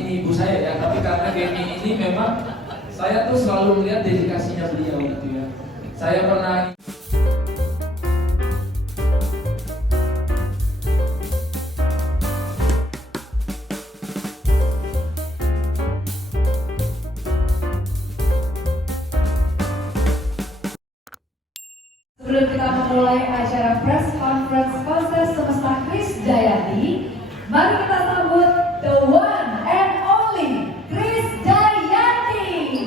ini ibu saya ya, tapi karena Gemi ini memang saya tuh selalu melihat dedikasinya beliau gitu ya. Saya pernah sebelum kita memulai acara press conference konser semesta Krisdayanti, mari kita sambut the one and only Krisdayanti.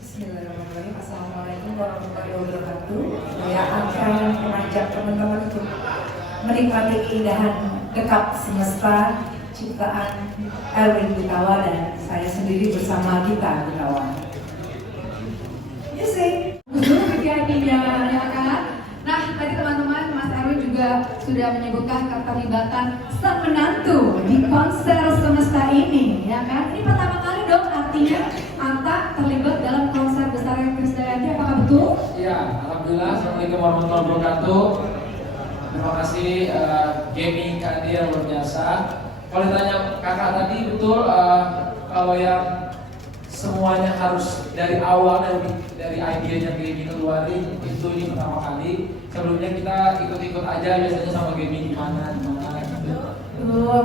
Bismillahirrahmanirrahim. Assalamualaikum warahmatullahi wabarakatuh. Saya akan mengajak teman-teman untuk menikmati keindahan dekap semesta ciptaan Erwin Gutawa dan saya sendiri bersama Gita Gutawa. You see, VIP-nya ya kan? Nah, tadi teman-teman, Mas Erwin juga sudah menyebutkan keterlibatan sang menantu di konser semesta ini, ya kan? Ini pertama kali dong artinya Anta terlibat dalam konser besar Krisdayanti, apakah betul? ya, alhamdulillah. Assalamualaikum warahmatullahi wabarakatuh. Terima kasih Gemi Kak Dia luar biasa. Kalau ditanya kakak tadi betul, kalau yang semuanya harus dari awal dari idenya Gemi keluarin itu ini pertama kali. Sebelumnya kita ikut-ikut aja biasanya sama Gemi di mana gitu.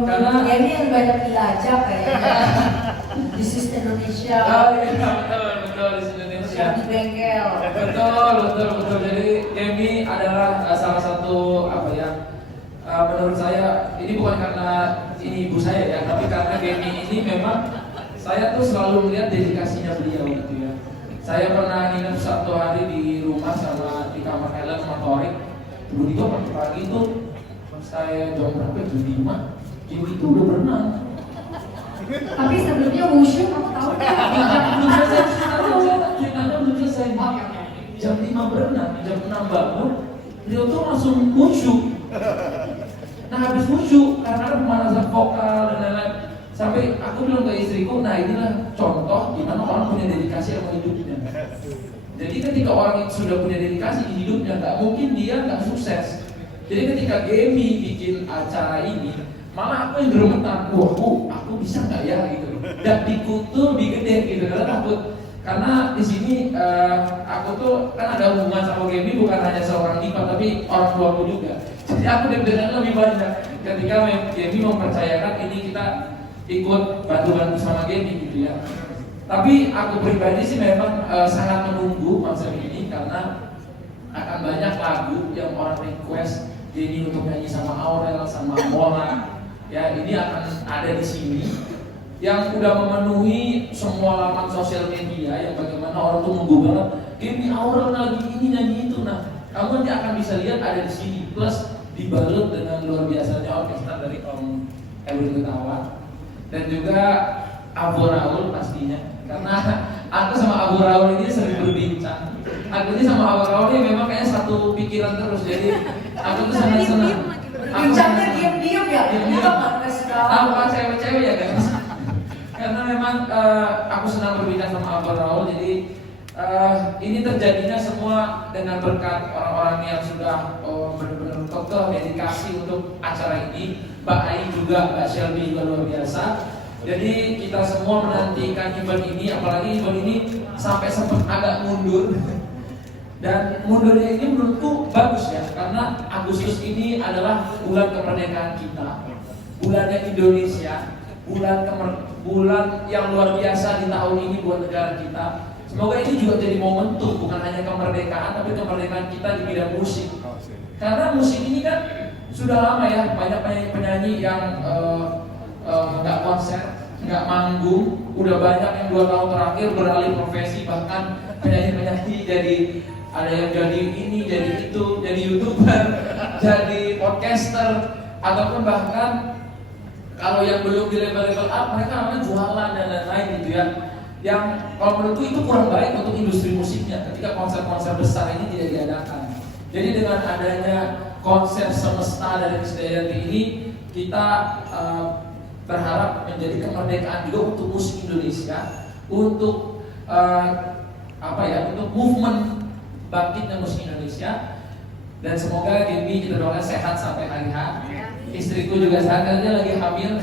Karena Gemi yang banyak diajak kayaknya. This is Indonesia. Oh iya betul di Indonesia. Di bengkel. Betul. Jadi Gemi adalah salah satu apa ya? Menurut saya ini bukan karena ini ibu saya ya, tapi karena Gemi ini memang saya tuh selalu melihat dedikasinya beliau gitu ya. Saya pernah nginep satu hari di rumah sama di kamar Ellen sama Torik. Tiba-tiba pagi-pagi itu saya jam berapa? Jam 5. Gemi itu udah berenang. Tapi sebelumnya wushu kamu tahu kan? Ceritanya belum selesai. Jam 5 berenang, jam 6 bangun, beliau tuh langsung wushu. Nah habis wushu karena ada pemanasan vokal dan lain-lain, sampai aku bilang ke istriku, nah inilah contoh gimana orang punya dedikasi sama hidupnya. Jadi ketika orang itu sudah punya dedikasi di hidupnya, nggak mungkin dia nggak sukses. Jadi ketika Gemi bikin acara ini, malah aku yang geremetan, wah aku bisa nggak ya gitu. Dan dikutu lebih gede gitu, karena takut. Karena di sini aku tuh kan ada hubungan sama Gemi bukan hanya seorang Dipa tapi orang tuaku juga. Jadi aku deg-degan lebih banyak ketika Gemi mempercayakan ini kita ikut bantu-bantu sama Gemi gitu ya. Tapi aku pribadi sih memang sangat menunggu konser ini karena akan banyak lagu yang orang request Gemi untuk nyanyi sama Aurel, sama Mola. Ya ini akan ada di sini yang udah memenuhi semua laman sosial media yang bagaimana orang tuh nunggu banget Gemi Aurel lagi ini nyanyi itu. Nah kamu nanti akan bisa lihat ada di sini plus dibalut dengan luar biasanya orkestra dari Om Erwin Gutawa dan juga Abu Raul pastinya karena aku sama Abu Raul ini sering berbincang. Aku ini sama Abu Raul ini memang kayak satu pikiran terus, jadi aku tuh senang. Bincangnya diam-diam ya? Tanpa cewek-cewek ya guys. Karena memang aku senang berbincang sama Abu Raul, jadi ini terjadinya semua dengan berkat orang-orang yang sudah benar-benar kekeh dedikasi untuk acara ini. Mbak Ai juga, Mbak Shelby juga luar biasa. Jadi kita semua menantikan event ini, apalagi event ini sampai sempat agak mundur. Dan mundurnya ini menurutku bagus ya, karena Agustus ini adalah bulan kemerdekaan kita, bulannya Indonesia, bulan yang luar biasa di tahun ini buat negara kita. Semoga ini juga jadi momentum, bukan hanya kemerdekaan, tapi kemerdekaan kita di bidang musik. Karena musik ini kan sudah lama ya, banyak penyanyi yang nggak konser, nggak manggung, udah banyak yang 2 tahun terakhir beralih profesi, bahkan penyanyi-penyanyi jadi ada yang jadi ini, jadi itu, jadi YouTuber, jadi podcaster, ataupun bahkan kalau yang belum di level up mereka namanya jualan dan lain-lain gitu ya. Yang kalau menurutku itu kurang baik untuk industri musiknya ketika konser-konser besar ini tidak diadakan. Jadi dengan adanya konser semesta dari Krisdayanti ini, kita berharap menjadi kemerdekaan juga untuk musik Indonesia, untuk untuk movement bangkitnya musik Indonesia. Dan semoga Gaby kita doakan sehat sampai hari H. Istriku juga sehat, dia lagi hamil.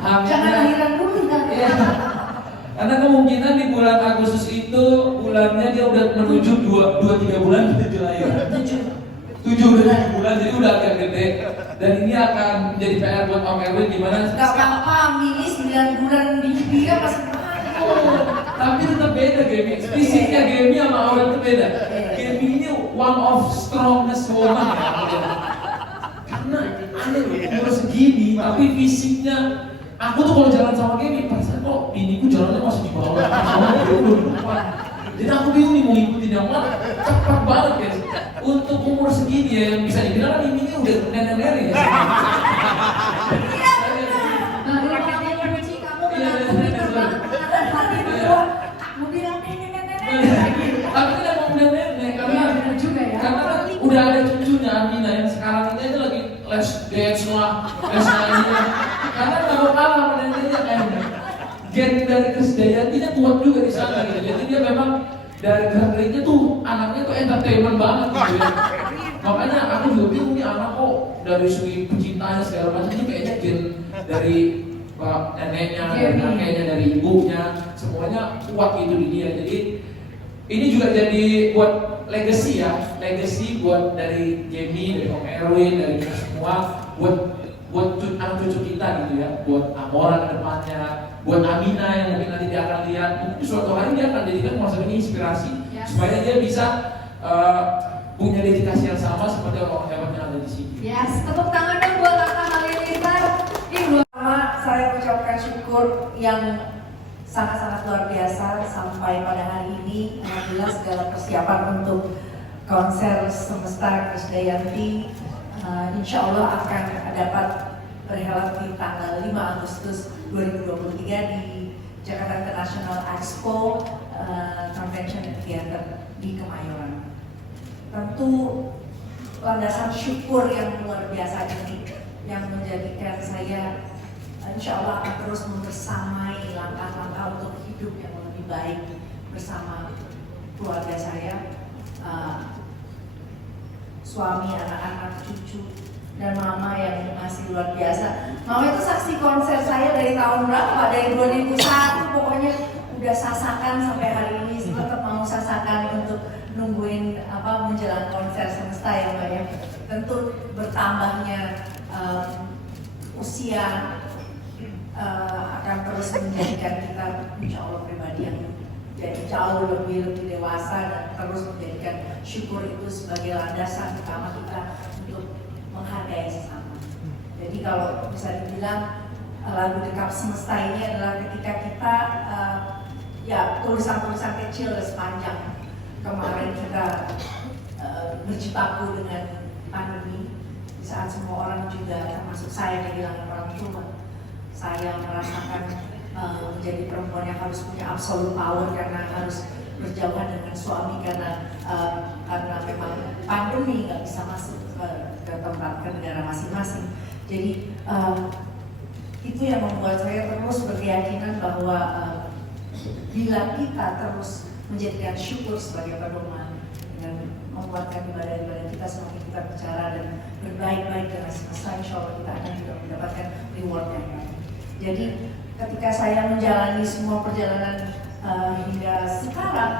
Jangan lahiran dulu kan. Iya. Karena kemungkinan di bulan Agustus itu bulannya dia udah menuju 2-3 bulan kita lahir. 7 bulan, jadi udah agak gede. Dan ini akan menjadi PR buat Om Erwin gimana? Gak apa-apa, Mini 9 bulan di dia masih Tapi tetap beda Gaby. Fisiknya Gaby sama Aurel itu beda. Gaby ini one of strongest woman ya. Karena aneh umur segini, tapi fisiknya aku tuh kalau jalan sama Gaby, perasaan kok biniku jalannya masih di bawah. Jadi aku bingung nih mau ngikutin yang mana. Cepat banget guys. Untuk umur segini ya, yang bisa dibilang kan ini udah nenek-nenek ya. Tapi kan emang udah nenek karena udah ada cucunya Amina yang sekarang ini lagi les dance lah, les nyanyi. Karena nggak mau kalah sama neneknya kayaknya. Gen dari Krisdayantinya kuat juga di sana gitu. Jadi dia memang dari gerak-geriknya tuh anaknya tuh entertainment banget gitu ya. Makanya aku juga bingung nih anak kok dari segi pecintanya segala macam ini kayaknya gen dari neneknya, dari kakeknya, dari ibunya, semuanya kuat gitu di dia. Jadi ini juga jadi buat legacy ya, legacy buat dari Jamie, dari Om Erwin, dari kita semua, buat anak cucu kita gitu ya, buat Amora ke depannya, buat Amina yang mungkin nanti dia akan lihat, mungkin suatu hari dia akan jadikan masa ini inspirasi supaya dia bisa punya dedikasi yang sama seperti orang hebat yang ada di sini. Yes, tepuk tangan dong buat Tante Halilintar. Saya ucapkan syukur yang sangat-sangat luar biasa sampai pada hari ini. Alhamdulillah segala persiapan untuk konser Semesta Krisdayanti insya Allah akan dapat berhelat di tanggal 5 Agustus 2023 di Jakarta International Expo Convention and Theater di Kemayoran. Tentu landasan syukur yang luar biasa ini yang menjadikan saya insya Allah akan terus membersamai langkah-langkah untuk hidup yang lebih baik bersama keluarga saya, suami, anak-anak, cucu, dan mama yang masih luar biasa. Mama itu saksi konser saya dari tahun berapa? Dari 2001 pokoknya udah sasakan sampai hari ini tetap mau sasakan untuk nungguin menjelang konser Semesta ya Mbak ya. Tentu bertambahnya usia akan terus menjadikan kita insya Allah pribadi yang jadi jauh lebih dewasa dan terus menjadikan syukur itu sebagai landasan utama kita untuk menghargai sesama. Jadi kalau bisa dibilang lagu Dekap Semesta ini adalah ketika kita ya tulisan-tulisan kecil sepanjang kemarin kita berjibaku dengan pandemi di saat semua orang juga termasuk saya kehilangan orang tua. Saya merasakan menjadi perempuan yang harus punya absolute power karena harus berjauhan dengan suami karena memang pandemi nggak bisa masuk ke tempat ke negara masing-masing. Jadi itu yang membuat saya terus berkeyakinan bahwa bila kita terus menjadikan syukur sebagai pedoman dan menguatkan ibadah-ibadah kita semakin kita bicara dan berbaik-baik dengan semesta, insya Allah kita akan juga mendapatkan reward yang baik. Jadi ketika saya menjalani semua perjalanan hingga sekarang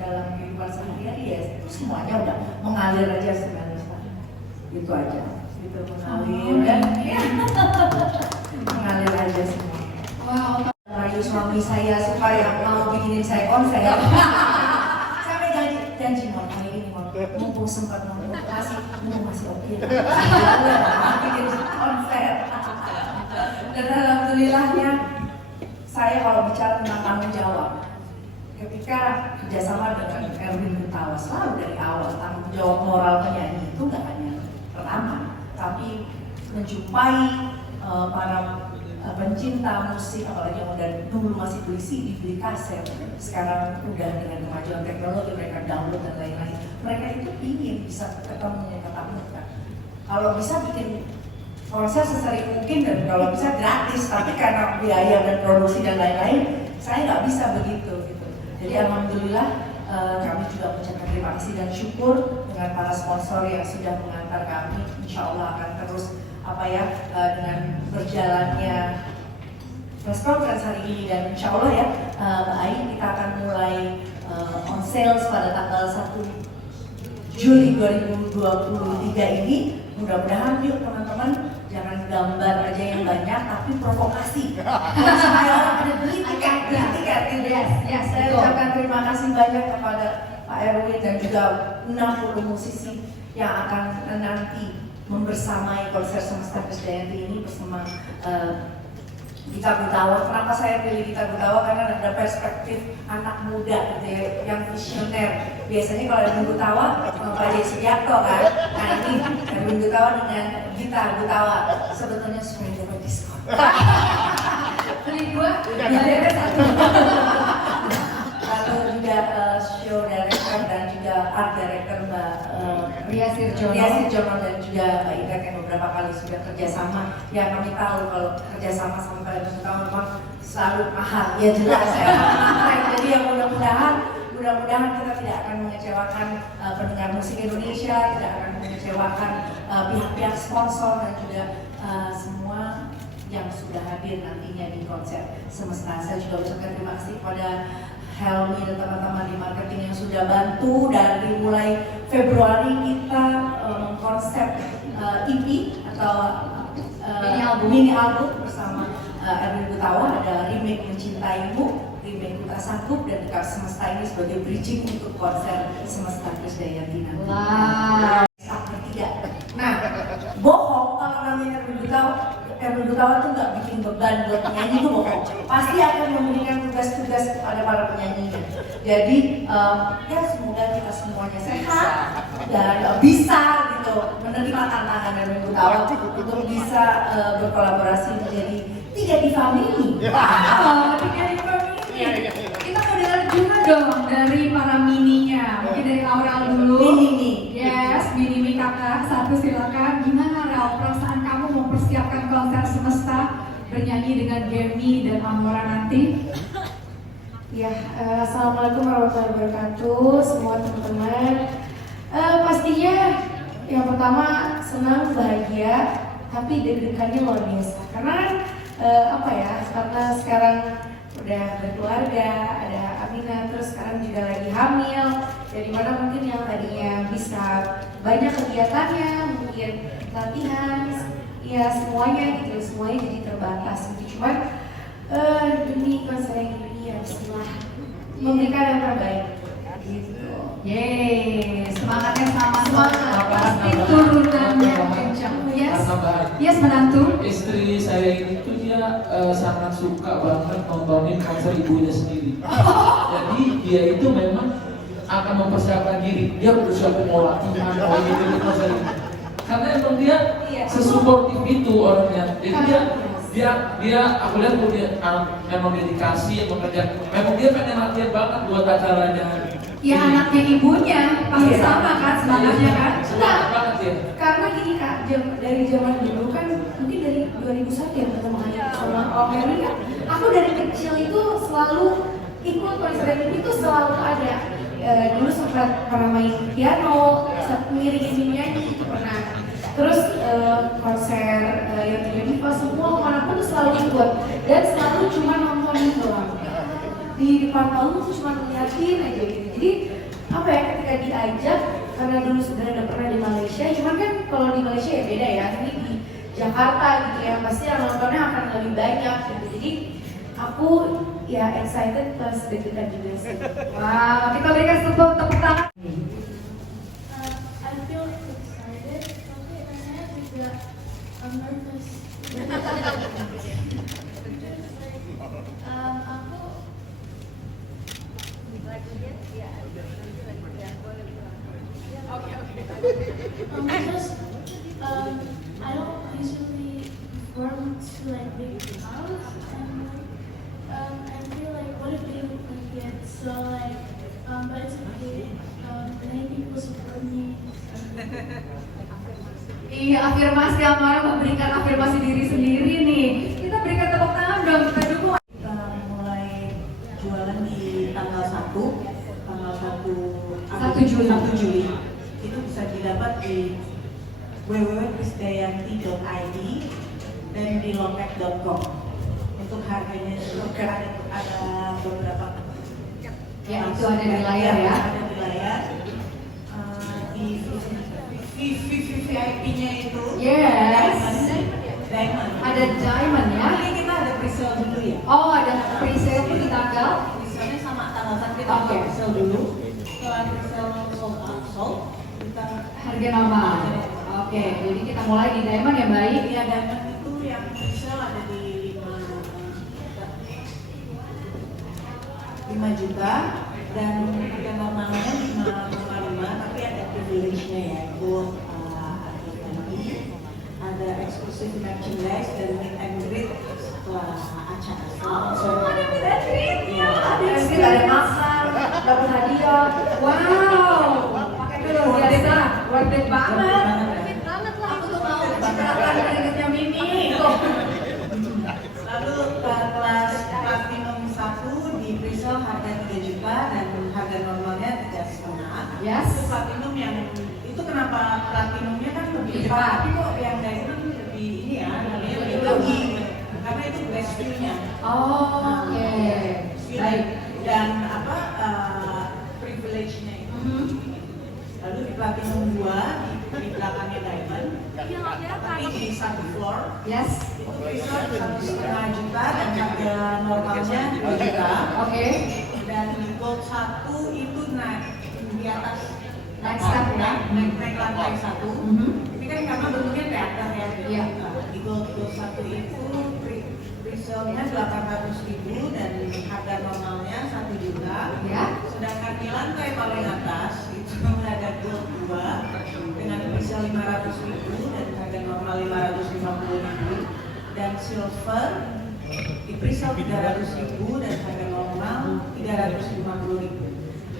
dalam kehidupan sehari-hari ya semuanya udah mengalir aja sebenarnya. Itu aja, itu mengalir dan mengalir aja semua. Wow. Rayu suami saya supaya mau bikinin saya konser. Saya janji mau kali ini mau mumpung sempat masih oke. Bikin konser. Dan alhamdulillahnya saya kalau bicara tentang tanggung jawab, ketika kerjasama dengan Erwin Gutawa selalu dari awal tanggung jawab moral penyanyi itu nggak hanya pertama, tapi menjumpai para pencinta musik, apalagi yang udah dulu masih beli CD, beli kaset, sekarang udah dengan kemajuan teknologi mereka download dan lain-lain, mereka itu ingin bisa ketemu tatap muka. Kalau bisa bikin konser sesering mungkin dan kalau bisa gratis, tapi karena biaya dan produksi dan lain-lain, saya nggak bisa begitu gitu. Jadi alhamdulillah kami juga mengucapkan terima kasih dan syukur dengan dengan para sponsor yang sudah mengantar kami, insya Allah akan terus dengan berjalannya press conference hari ini, dan insya Allah ya Mbak Ai, kita akan mulai on sales pada tanggal 1 Juli 2023 ini. Mudah-mudahan yuk teman-teman, jangan gambar aja yang banyak tapi provokasi supaya orang pada beli tiket. Yes, Saya ucapkan terima kasih banyak kepada Pak Erwin dan juga 60 musisi yang akan nanti membersamai konser Semesta Krisdayanti ini bersama Gita Gutawa. Kenapa saya pilih Gita Gutawa? Karena ada perspektif anak muda gitu ya, yang visioner. Biasanya kalau Erwin Gutawa, Pak Jai Sugiarto kan. Nah ini Erwin Gutawa dengan Gita Gutawa. Sebetulnya supaya dapat diskon. Beli 2, Ada satu. Lalu juga show director dan juga art director Mbak Ria Sirjono dan juga Mbak Ida yang beberapa kali sudah kerjasama. Ya kami tahu kalau kerjasama sama kalian suka memang selalu mahal. Ya jelas ya. Jadi ya mudah-mudahan kita tidak akan mengecewakan pendengar musik Indonesia, tidak akan mengecewakan pihak-pihak sponsor dan juga semua yang sudah hadir nantinya di konser Semesta. Saya juga ucapkan terima kasih kepada Helmi dan teman-teman di marketing yang sudah bantu dari mulai Februari kita mengkonsep EP atau mini album bersama Erwin Gutawa. Ada remake Mencintaimu, remake Ku Tak Sanggup, dan Dekap Semesta ini sebagai bridging untuk konser Semesta Krisdayanti nanti. Wow. Nah, bohong kalau namanya Erwin Gutawa tuh nggak bikin beban buat penyanyi, itu bohong. Pasti akan memberikan tugas-tugas kepada para penyanyinya. Jadi ya semoga kita semuanya sehat dan bisa gitu menerima tantangan Erwin Gutawa untuk bisa berkolaborasi menjadi 3 Diva Mini. Oh, 3 Diva Mini. Kita mau dengar juga dong dari para mininya. Mungkin dari Aurel dulu. Mini. Yes, Mini kakak. Satu silakan. Gimana Rel, perasaan kamu mempersiapkan konser Semesta bernyanyi dengan Gemi dan Amora nanti? Ya, assalamualaikum warahmatullahi wabarakatuh, semua teman-teman. Pastinya yang pertama senang, bahagia, tapi deg-degannya luar biasa. Karena karena sekarang udah berkeluarga, ada Amina, terus sekarang juga lagi hamil. Dari mana mungkin yang tadinya bisa banyak kegiatannya, mungkin latihan, ya semuanya jadi terbatas gitu. Cuman demi konser yang ini ya bismillah memberikan yang terbaik gitu. Yeay, semangatnya sama. Pasti turunannya kencang. Yes, menantu. Istri saya ini tuh dia sangat suka banget nontonin konser ibunya sendiri. Jadi dia itu memang akan mempersiapkan diri. Dia udah siapin mau latihan, mau gitu konser ini. Karena emang dia sesuportif itu orangnya. Jadi dia aku lihat dia memang dedikasi, memang dia pengen latihan banget buat acaranya. Ya anaknya ibunya pasti sama kan semangatnya kan? Semangat banget ya. Karena gini Kak, dari zaman dulu kan mungkin dari 2001 ya pertama kali sama Om Erwin kan, aku dari kecil itu selalu ikut konser ini tuh selalu ada. Dulu sempat pernah main piano, ngiringin nyanyi itu pernah. Terus konser yang terjadi pas semua kemanapun tuh selalu ikut dan selalu cuma nontonin doang. Di depan panggung tuh cuma ngeliatin aja gitu. Jadi ketika diajak, karena dulu sebenarnya udah pernah di Malaysia, cuman kan kalau di Malaysia ya beda ya, ini di Jakarta gitu ya, pasti yang nontonnya akan lebih banyak gitu. Jadi aku ya excited plus deg-degan juga sih. Wow, kita berikan tepuk tangan. I feel excited, tapi rasanya juga nervous. Because I don't usually perform to like big crowds, and I feel like what if they look like it? So but it's okay. Many people support me. Iya, afirmasi Amara memberikan afirmasi diri sendiri nih. Kita berikan tepuk tangan dong, kita dukung. Kita mulai jualan di tanggal 1 Juli. itu bisa didapat di www.krisdayanti.id dan di loket.com. Untuk harganya itu ada beberapa. Ya, itu ada di layar ya. Ada di layar. Di VIP-nya itu. Yes. Diamond. Ada diamond ya. Ini kita ada pre-sale dulu ya. Oh, ada pre-sale itu di tanggal. Pre-sale sama tanggal kita Oke. pre-sale dulu. Setelah pre-sale sold, kita Harga normal. Oke, jadi kita mulai di diamond ya, Mbak. ya diamond itu yang pre-sale ada di 5 juta dan harga normalnya 5,5, tapi ada privilege-nya ya, itu ada eksklusif merchandise dan meet and greet setelah acara. Ada meet and greet? Iya. Ada masak, dapat hadiah. Wow, pakai dulu biasa, worth it banget. Aku tuh mau menciptakan keringetnya Mimi. Lalu kelas platinum 1 di pre-sale harga 3 juta dan harga normalnya 3,5. Yes. Itu platinum yang itu kenapa platinumnya kan lebih Cepat. cepat, tapi kok yang diamond lebih ini ya, lebih tinggi karena itu glass view-nya. Oh, oke. Baik. Dan apa privilege-nya itu. Lalu di platinum 2 di belakangnya diamond, tapi di satu floor. Yes. Itu pre-sale 1,5 juta dan harga normalnya 2 juta. Oke. Dan gold 1 itu naik di atas Next step ya. naik lantai 1. Ini kan karena bentuknya teater ya. Iya. Di gold 1 itu pre-sale-nya 800.000 dan harga normalnya 1 juta. Ya. Sedangkan di lantai paling atas itu ada gold 2 dengan pre-sale 500.000 dan harga normal 550.000 dan silver di pre-sale 300.000 dan harga normal 350.000.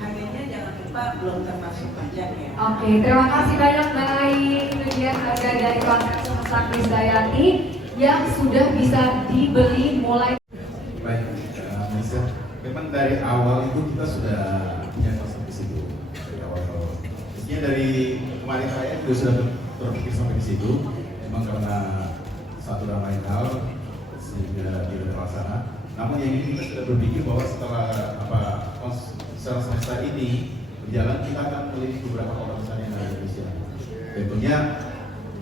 Harganya jangan lupa belum termasuk pajak ya. Oke, terima kasih banyak baik. Itu dia harga dari konser Semesta Krisdayanti yang sudah bisa dibeli mulai. Baik, Mister. Memang dari awal itu kita sudah punya konsep di situ. Dari awal. Mestinya dari kemarin saya juga sudah berpikir sampai di situ. Memang karena satu dan lain hal sehingga tidak terlaksana. Namun yang ini kita sudah berpikir bahwa setelah secara semesta ini berjalan, kita akan memiliki beberapa kota besar yang ada di Indonesia. Tentunya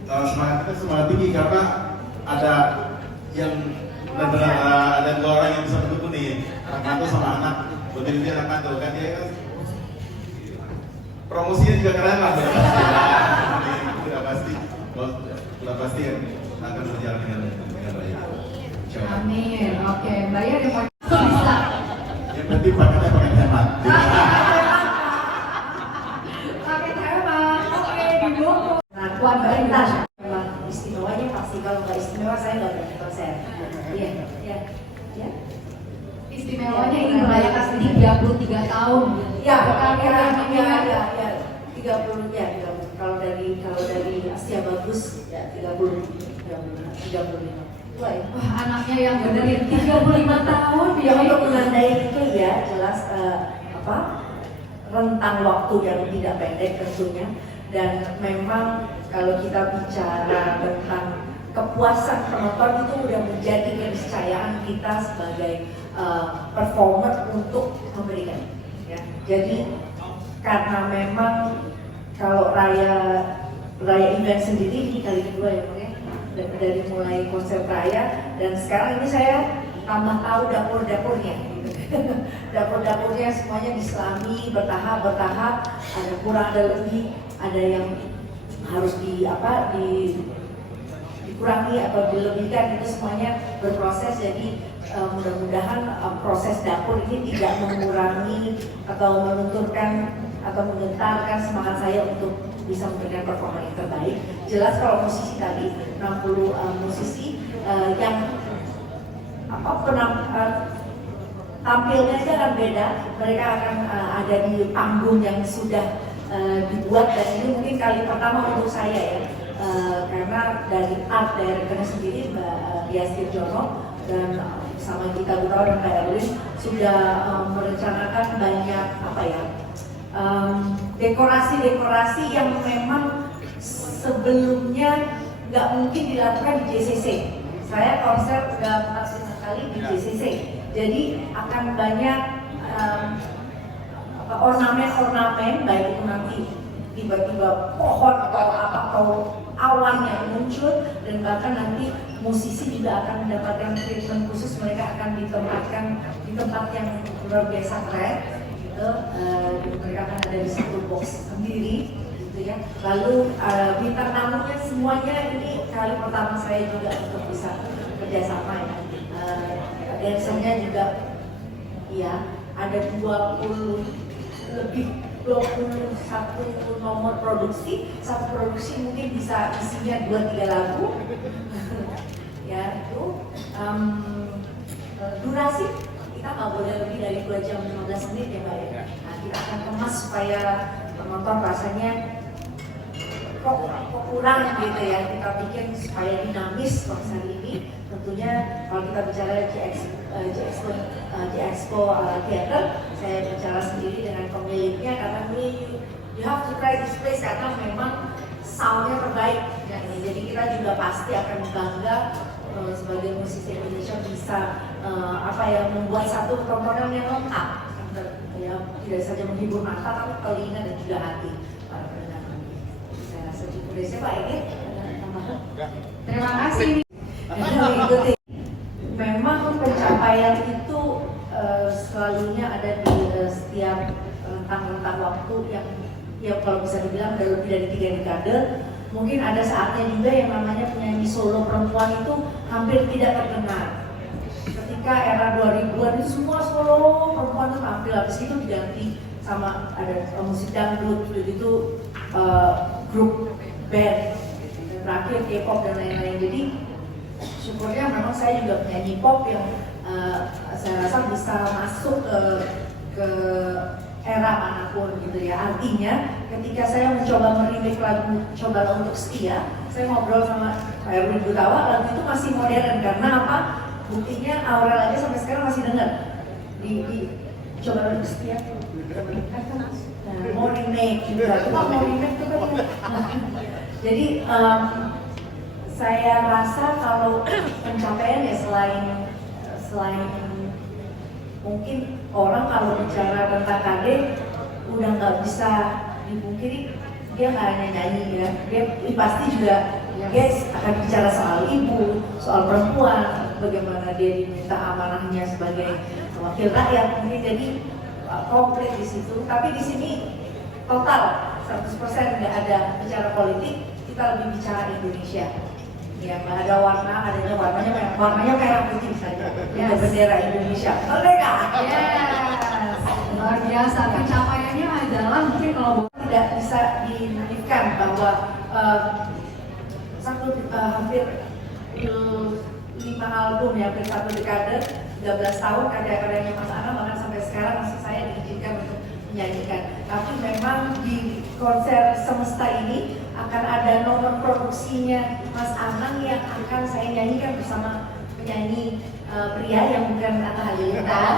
semangat kita semangat tinggi karena ada yang benar-benar ada 2 orang yang bisa mendukung nih, anak mantu sama anak berdiri anak mantu kan, dia kan promosinya juga keren lah, sudah pasti akan berjalan dengan baik. Amin. Oke, Mbak Ya ada mau bisa. Yang penting pakai hemat. Pakai hemat. Oke, didukung. Nah, Tuan Berintas memang istimewanya pasti, kalau nggak istimewa saya nggak berani konser. Iya, iya, iya. Istimewanya ini merayakan 33 tahun. Ya, kira-kira ya, 30 ya, 30. Kalau dari Asia Bagus ya 35. Wah, Wah, anaknya yang benerin 35 tahun ya ya. untuk menandai itu ya jelas rentang waktu yang tidak pendek tentunya, dan memang kalau kita bicara tentang kepuasan penonton itu udah menjadi keniscayaan kita sebagai performer untuk memberikan ya. Jadi karena memang kalau raya event sendiri ini kali kedua ya, dari mulai konser raya, dan sekarang ini saya tambah tahu dapur-dapurnya gitu. Dapur-dapurnya semuanya diselami bertahap, ada kurang ada lebih, ada yang harus dikurangi atau dilebihkan, itu semuanya berproses. Jadi mudah-mudahan proses dapur ini tidak mengurangi atau menunturkan atau menggentarkan semangat saya untuk bisa memberikan performa yang terbaik. Jelas kalau musisi tadi 60 musisi yang tampilnya aja akan beda. Mereka akan ada di panggung yang sudah dibuat, dan ini mungkin kali pertama untuk saya ya, karena dari art directornya sendiri Mbak Yasir Jono dan sama kita Gutawa dan Kak Erwin sudah merencanakan banyak dekorasi-dekorasi yang memang sebelumnya nggak mungkin dilakukan di JCC. Saya konser udah 4 kali di JCC, jadi akan banyak ornamen-ornamen, baik itu nanti tiba-tiba pohon atau apa atau awan yang muncul, dan bahkan nanti musisi juga akan mendapatkan treatment khusus. Mereka akan ditempatkan di tempat yang luar biasa keren gitu. Mereka akan ada di satu box sendiri gitu ya. Lalu bintang tamunya semuanya ini kali pertama saya juga untuk bisa kerjasama ya. Dancernya juga ya ada 21 nomor produksi. Satu produksi mungkin bisa isinya 2-3 lagu. Ya itu durasi kita nggak boleh lebih dari 2 jam 15 menit ya Mbak ya. Nah, kita akan kemas supaya penonton rasanya kok kurang gitu ya. Kita bikin supaya dinamis konser ini. Tentunya kalau kita bicara Expo Theater, saya bicara sendiri dengan pemiliknya karena you have to try this place karena memang soundnya terbaik. Jadi kita juga pasti akan bangga sebagai musisi Indonesia bisa membuat satu tontonan yang lengkap, ya tidak saja menghibur mata tapi telinga dan juga hati para pendengar. Saya rasa cukup dari saya Pak Egit. Terima kasih. Memang pencapaian itu selalunya ada di setiap rentang-rentang waktu yang kalau bisa dibilang udah lebih dari 3 dekade. Mungkin ada saatnya juga yang namanya penyanyi solo perempuan itu hampir tidak terdengar. Ketika era 2000-an itu semua solo perempuan itu tampil, habis itu diganti sama ada musik dangdut, itu grup band, terakhir K-pop dan lain-lain. Jadi syukurnya memang saya juga penyanyi pop yang saya rasa bisa masuk ke era manapun gitu ya. Artinya ketika saya mencoba meremake lagu Cobalah Untuk Setia, saya ngobrol sama Pak Erwin Gutawa, lagu itu masih modern karena apa? Buktinya Aurel aja sampai sekarang masih dengar di Cobalah Untuk Setia. Nah, mau remake juga, kita mau remake juga. Jadi saya rasa kalau pencapaian ya selain mungkin orang kalau bicara tentang KD udah nggak bisa dipungkiri, dia nggak hanya nyanyi ya, dia pasti juga akan bicara soal ibu, soal perempuan, bagaimana dia diminta amanahnya sebagai wakil rakyat. Mungkin jadi komplit di situ, tapi di sini total 100% nggak ada bicara politik, kita lebih bicara Indonesia. Ya, nggak ada warnanya merah putih saja. Ya, bendera Indonesia. Merdeka. Yes. Luar biasa. Pencapaiannya adalah mungkin kalau tidak bisa dinafikan bahwa hampir 5 album ya, hampir 1 dekade, 13 tahun karya-karyanya Mas Anam, bahkan sampai sekarang masih saya diizinkan untuk menyanyikan. Tapi memang di konser Semesta ini akan ada nomor produksinya Mas Anang yang akan saya nyanyikan bersama penyanyi pria yang bukan Atta Halilintar.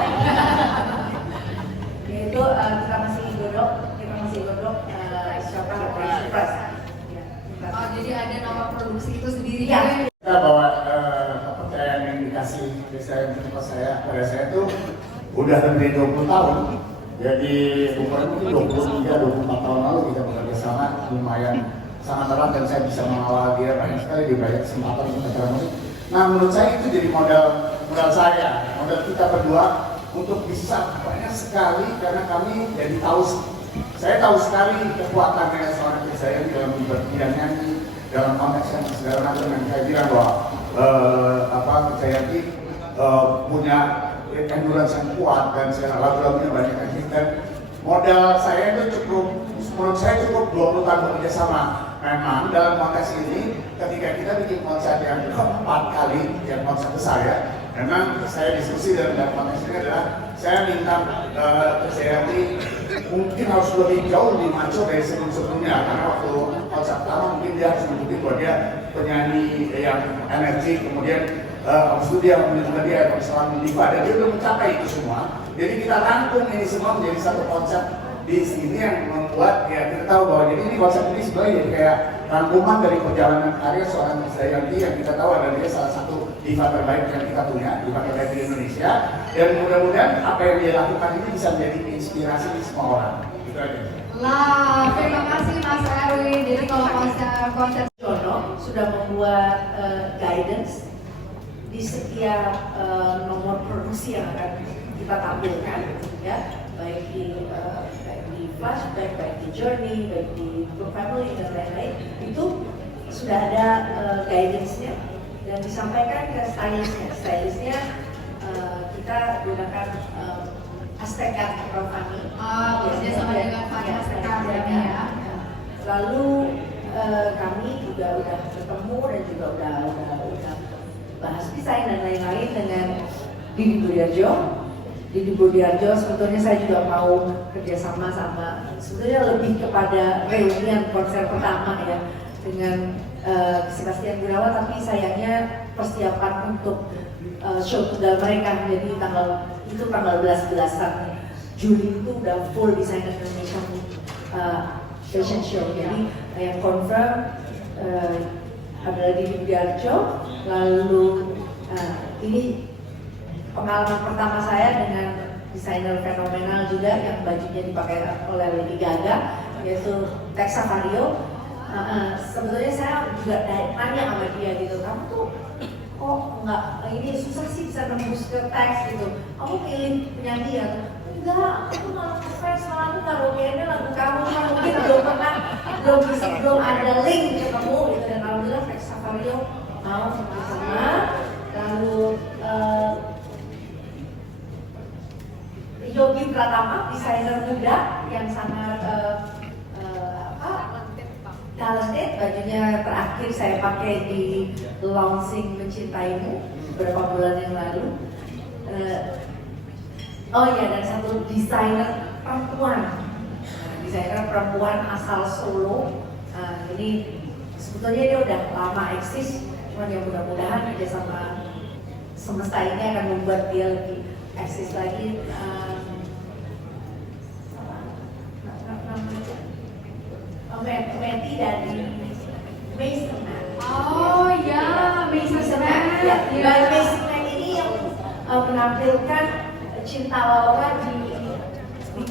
Yaitu kita masih godok siapa surprise. oh, jadi ada nomor produksi itu sendiri Ya. Kita bawa kepercayaan yang dikasih pada saya itu udah lebih dari 20 tahun. Jadi umurnya mungkin 23-24 tahun lalu kita bekerja sama, lumayan sangat erat dan saya bisa mengawal dia banyak sekali di banyak kesempatan untuk acara musik. Nah, menurut saya itu jadi modal kita berdua untuk bisa banyak sekali karena kami jadi saya tahu sekali kekuatannya seorang saya dalam bidang nyanyi, dalam konteks yang segala macam yang saya bilang bahwa Krisdayanti punya endurance yang kuat dan lagu-lagunya banyak yang hit dan modal saya itu menurut saya cukup 20 tahun bekerja sama. Memang dalam konteks ini ketika kita bikin konser yang keempat kali yang konser besar ya, memang saya diskusi dalam konteks ini adalah saya minta Krisdayanti mungkin harus lebih jauh lebih maco dari sebelumnya karena waktu konser pertama mungkin dia harus menunjukkan bahwa dia penyanyi yang energi, kemudian habis itu dia menunjukkan dia selalu diva dan dia belum mencapai itu semua. Jadi kita rangkum ini semua menjadi satu konsep di sini yang membuat ya kita tahu bahwa jadi ini konsep ini sebenarnya jadi kayak rangkuman dari perjalanan karir seorang Krisdayanti yang kita tahu adalah dia salah satu diva terbaik yang kita punya, diva terbaik di Indonesia, dan mudah-mudahan apa yang dia lakukan ini bisa menjadi inspirasi di semua orang. Gitu aja. Lah, terima kasih Mas Erwin. Jadi kalau konser Jono sudah membuat guidance di setiap nomor produksi yang akan kita tampilkan, ya, baik di flashback, baik di journey, baik di group family dan lain-lain, itu sudah ada guidance-nya dan disampaikan ke stylistnya. Kita gunakan Azteca Fani. bekerja sama dengan Fani Azteca ya. Lalu kami juga udah ketemu dan juga udah bahas desain dan lain-lain dengan Didi Budiarjo. Sebetulnya saya juga mau kerjasama sama, sebetulnya lebih kepada reunian konser pertama ya dengan Sebastian Gunawan, tapi sayangnya persiapan untuk show tunggal mereka jadi tanggal 11-an Juli itu udah full Designer Indonesia fashion show. Jadi yang confirm adalah Didi Budiarjo. Lalu ini pengalaman pertama saya dengan desainer fenomenal juga yang bajunya dipakai oleh Lady Gaga, yaitu Tex Savario. Sebetulnya saya juga tanya sama dia gitu, kamu tuh kok nggak ini susah sih bisa nembus ke Tex gitu, kamu pilih penyanyi ya? Enggak, aku malah ngefans, malah aku karaoke-nya lagu kamu, cuma mungkin belum ada link ketemu gitu. Dan alhamdulillah Tex Savario mau sama. Lalu Yogi Pratama, desainer muda yang sangat talented. Bajunya terakhir saya pakai di launching Mencintaimu beberapa bulan yang lalu. Oh iya, dan satu desainer perempuan asal Solo. Ini sebetulnya dia udah lama eksis, cuman ya mudah-mudahan kerja sama Semesta ini akan membuat dia lebih eksis lagi. Meti dari Mason. Oh ya, Mason. Ya, Mason ini yang menampilkan Cinta Laura di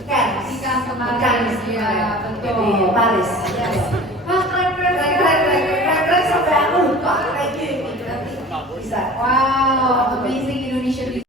Cannes kemarin, ya betul, di Paris. Keren sampai aku lupa kayak gini nanti bisa. Wow, amazing Indonesian